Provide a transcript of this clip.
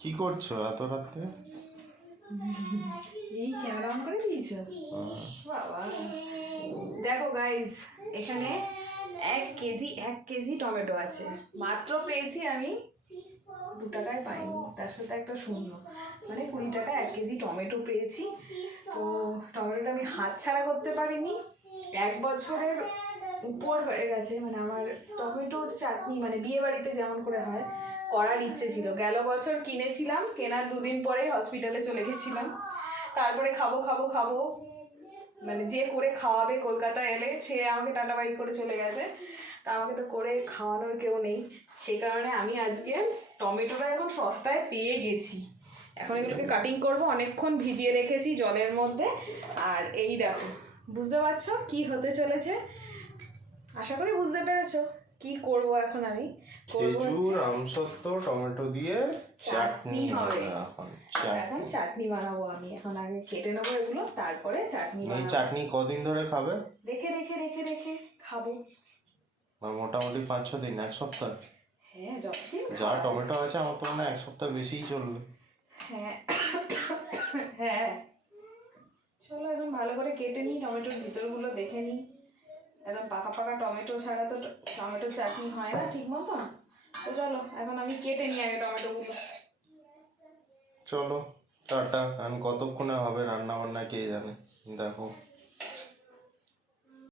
কি করছো এত রাতে? এই ক্যামেরা অন করে দিয়েছো? বাবা দেখো গাইস, এখানে 1 কেজি টমেটো আছে। মাত্র পেয়েছি আমি 2 টাকায় পাইনি, তার সাথে একটা শূন্য, মানে 20 টাকায় 1 কেজি টমেটো পেয়েছি। তো টমেটোটা আমি হাতছাড়া করতে পারিনি। 1 বছরের উপর হয়ে গেছে, মানে আমার টমেটোর চাটনি মানে বিয়ে বাড়িতে যেমন করে হয় করার ইচ্ছে ছিল। গেল বছর কিনেছিলাম, কেনার 2 দিন পরেই হসপিটালে চলে গেছিলাম। তারপরে খাবো মানে যে করে খাওয়াবে কলকাতায় এলে সে আমাকে টাটা বাই করে চলে গেছে, তা আমাকে তো করে খাওয়ানোর কেউ নেই। সেই কারণে আমি আজকে টমেটোটা এখন সস্তায় পেয়ে গেছি, এখন এগুলোকে কাটিং করব। অনেকক্ষণ ভিজিয়ে রেখেছি জলের মধ্যে। আর এই দেখো, বুঝতে পারছো কি হতে চলেছে? আশা করি বুঝতে পেরেছো কি করব এখন আমি। খেজুর, আমসত্ত্ব, টমেটো দিয়ে চাটনি হবে। এখন চাটনি বানাবো আমি। এখন আগে কেটে নেবো এগুলো, তারপরে চাটনি এই বানাবো। চাটনি কদিন ধরে খাবে? রেখে রেখে রেখে রেখে খাবো। মোটামুটি 5-6 দিন, 1 সপ্তাহ? হ্যাঁ, যতদিন যা টমেটো আছে আমার তো মনে হয় 1 সপ্তাহ বেশিই চলবে। হ্যাঁ হ্যাঁ, চলো এখন ভালো করে কেটে নিই, টমেটোর ভিতরগুলো দেখে নিই। একদম পাকা পাকা টমেটো ছাড়া তো টমেটোর চাটনি হয় না ঠিক মতন। তো চলো এখন আমি কেটে নিই আগে টমেটোগুলো। চলো টাটা। এখন কতক্ষণে হবে রান্না বান্না কে জানে। দেখো।